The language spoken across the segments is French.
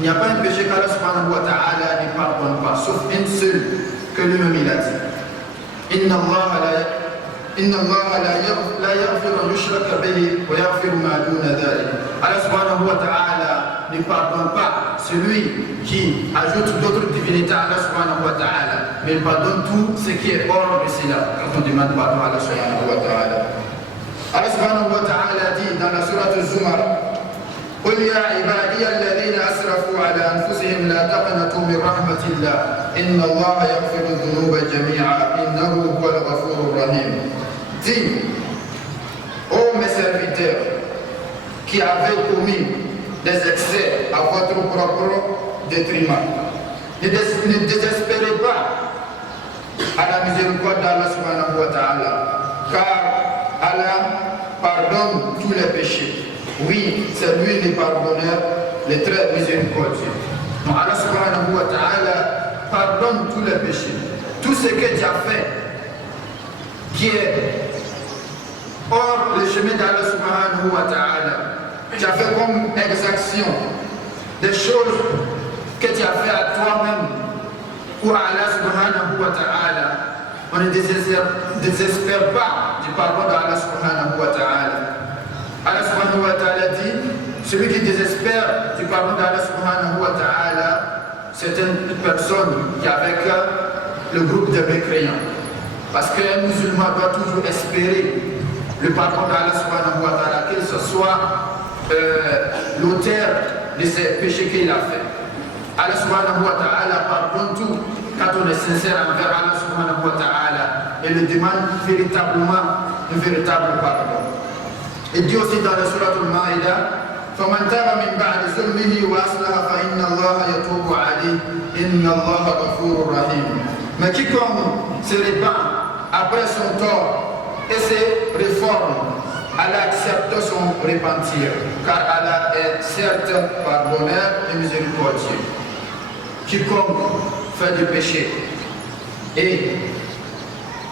Il n'y a pas un péché qu'Allah subhanahu wa ta'ala ne pardonne pas, sauf un seul que lui-même il a dit. Inna Allah la yaghfiru an yushraka bihi wa yaghfiru ma duna dhalik. Allah subhanahu wa ta'ala ne pardonne pas celui qui ajoute d'autres divinités à Allah subhanahu wa ta'ala, mais il pardonne tout ce qui est hors de cela quand on demande pardon à Allah subhanahu wa ta'ala. Allah subhanahu wa ta'ala dit dans la sourate Az-Zumar: قل يا عبادي الذين أسرفوا على أنفسهم لا تقنطوا من رحمة الله إن الله يغفر الذنوب جميعا إنه هو الغفور الرحيم. Dis, ô mes serviteurs qui avez commis des excès à votre propre détriment, ne désespérez pas à la miséricorde d'Allah subhanahu wa ta'ala, car Allah pardonne tous les péchés. Oui, c'est lui le pardonneur, le très miséricordieux. Donc Allah subhanahu wa ta'ala pardonne tous les péchés. Tout ce que tu as fait qui est hors le chemin d'Allah subhanahu wa ta'ala, tu as fait comme exaction, des choses que tu as fait à toi-même ou à Allah subhanahu wa ta'ala, on ne désespère pas du pardon d'Allah subhanahu wa ta'ala. Allah subhanahu wa ta'ala dit, celui qui désespère du pardon d'Allah subhanahu wa ta'ala, c'est une personne qui est avec le groupe des mécréants. Parce qu'un musulman doit toujours espérer le pardon d'Allah subhanahu wa ta'ala, qu'il soit l'auteur de ces péchés qu'il a fait. Allah subhanahu wa ta'ala pardonne tout quand on est sincère envers Allah subhanahu wa ta'ala et le demande véritablement un véritable pardon. Il dit aussi dans la sourate Al-Ma'idah: فَمَنْ تَابَ مِنْ بَعْدِ ظُلْمِهِ وَأَصْلَحَ فَإِنَّ اللَّهَ يَتُوبُ عَلَيْهِ إِنَّ اللَّهَ غَفُورٌ رَحِيمٌ. Mais quiconque se répand après son tort et se réforme, Allah accepte son repentir, car Allah est certes pardonneur et miséricordieux. Quiconque fait du péché et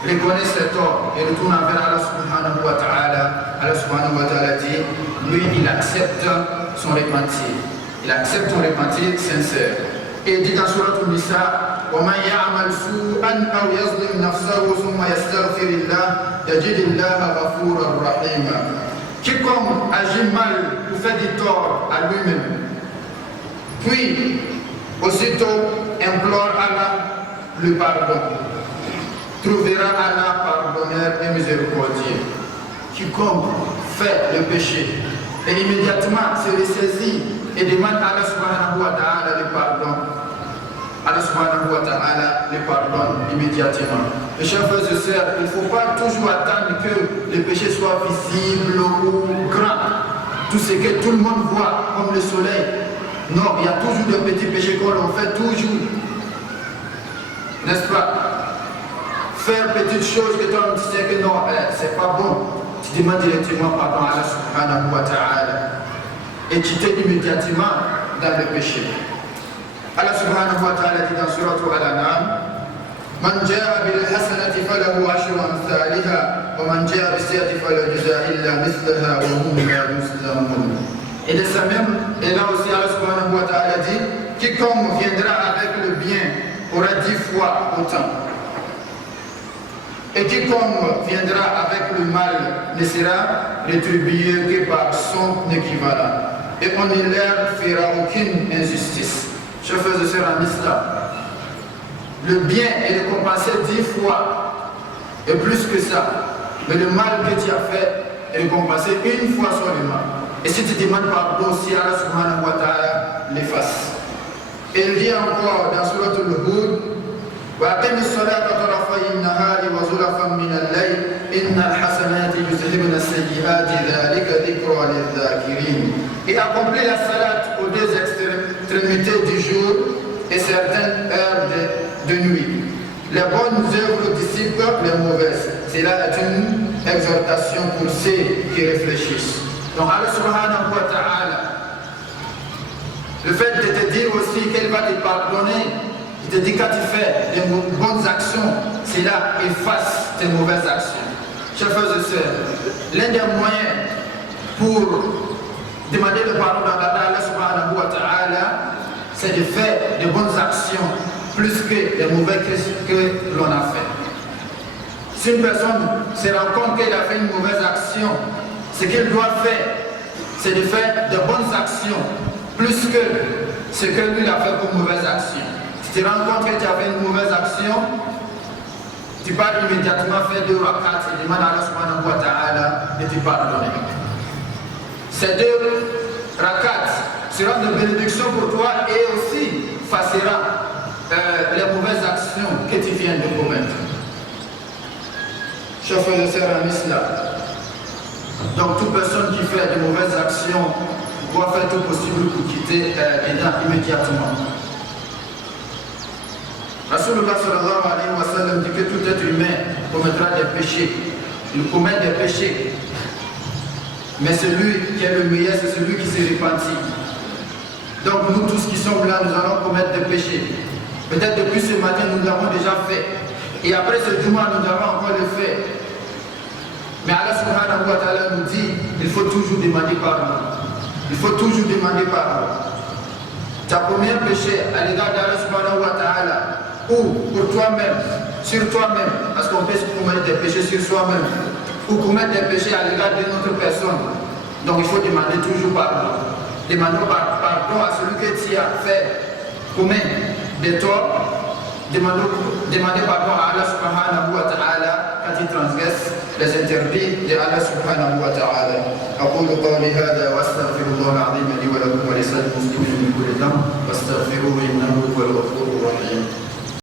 reconnaît ses torts et retourne vers Allah subhanahu wa ta'ala, Allah subhanahu wa ta'ala dit, lui il accepte son repentir. Il accepte son repentir sincère. Et il dit dans Sourate An-Nisa: وَمَنْ يَعْمَلْ سُوءًا أَوْ يَظْلِمْ نَفْسَهُ ثُمَّ يَسْتَغْفِرِ اللَّهَ يَجِدِ اللَّهَ غَفُورًا رَحِيمًا. Quiconque agit mal ou fait du tort à lui-même, puis aussitôt implore Allah le pardon, trouvera Allah pardonneur et miséricordieux. Quiconque fait le péché et immédiatement se ressaisit et demande à Allah subhanahu wa ta'ala le pardon, Allah subhanahu wa ta'ala le pardonne immédiatement. Mes chers frères et sœurs, il ne faut pas toujours attendre que le péché soit visible ou grand, tout ce que tout le monde voit comme le soleil. Non, il y a toujours des petits péchés qu'on fait toujours, n'est-ce pas? Faire petites choses que toi tu sais que non, c'est pas bon, tu demandes directement pardon à Allah subhanahu wa ta'ala et tu t'es immédiatement dans le péché. Allah subhanahu wa ta'ala dit dans Sourate Al-An'am: Man ja'a bil hasanati falahu ashru amthaliha wa man ja'a bis sayyi'ati fala yujza illa mithlaha wa hum la yuzlamun. Et de ça même, et là aussi Allah subhanahu wa ta'ala dit: quiconque viendra avec le bien aura 10 fois autant. Et quiconque viendra avec le mal ne sera rétribué que par son équivalent. Et on ne leur fera aucune injustice. Chers frères et sœurs en islam, le bien est récompensé 10 fois et plus que ça. Mais le mal que tu as fait est récompensé une fois seulement. Et si tu demandes pardon, si Allah subhanahu wa ta'ala l'efface. Et il dit encore dans Sourate Al-Hud: وَأَقِمِ الصَّلَاةَ طَرَفَيِ النَّهَارِ وَزُلَفًا مِنَ اللَّيْلِ إِنَّ الْحَسَنَاتِ يُذْهِبْنَ السَّيِّئَاتِ ذَلِكَ ذِكْرَى لِلذَّاكِرِينَ. Et accomplit la salat aux deux extrémités du jour et certaines heures de nuit. Les bonnes œuvres dissipent les mauvaises. Cela est une exhortation pour ceux qui réfléchissent. Donc Allah subhanahu wa ta'ala, le fait de te dire aussi qu'elle va te pardonner, il te dit quand tu fais des bonnes actions, cela efface tes mauvaises actions. Chers frères et sœurs, l'un des moyens pour demander le pardon d'Allah subhanahu wa ta'ala c'est de faire de bonnes actions plus que les mauvaises que l'on a fait. Si une personne se rend compte qu'elle a fait une mauvaise action, ce qu'elle doit faire, c'est de faire de bonnes actions plus que ce que lui a fait comme mauvaise action. Si tu te rends compte que tu as fait une mauvaise action, tu pars immédiatement faire 2 rakats et demande à Allah subhanahu wa ta'ala de te pardonner. Ces 2 rakats seront de bénédiction pour toi et aussi fassera les mauvaises actions que tu viens de commettre. Chers frères et sœurs en islam, donc toute personne qui fait de mauvaises actions doit faire tout possible pour quitter dedans immédiatement. Rasulullah sallallahu alayhi wa sallam dit que tout être humain commettra des péchés. Il commet des péchés. Mais celui qui est le meilleur, c'est celui qui se repentit. Donc nous tous qui sommes là, nous allons commettre des péchés. Peut-être depuis ce matin, nous l'avons déjà fait. Et après ce dimanche, nous allons encore le faire. Mais Allah subhanahu wa ta'ala nous dit, il faut toujours demander pardon. Il faut toujours demander pardon. Ta première péché à l'égard d'Allah subhanahu wa ta'ala, ou pour toi-même, sur toi-même, parce qu'on peut commettre des péchés sur soi-même, ou commettre des péchés à l'égard d'une autre personne. Donc il faut demander toujours pardon. Demander pardon à celui que tu as fait commettre des torts. Demander pardon à Allah subhanahu wa ta'ala quand il transgresse les interdits de Allah subhanahu wa ta'ala. أقول قولي هذا وأستغفر الله العظيم لي ولكم ولسائر المسلمين من كل ذنب واستغفروه إنه هو الغفور الرحيم.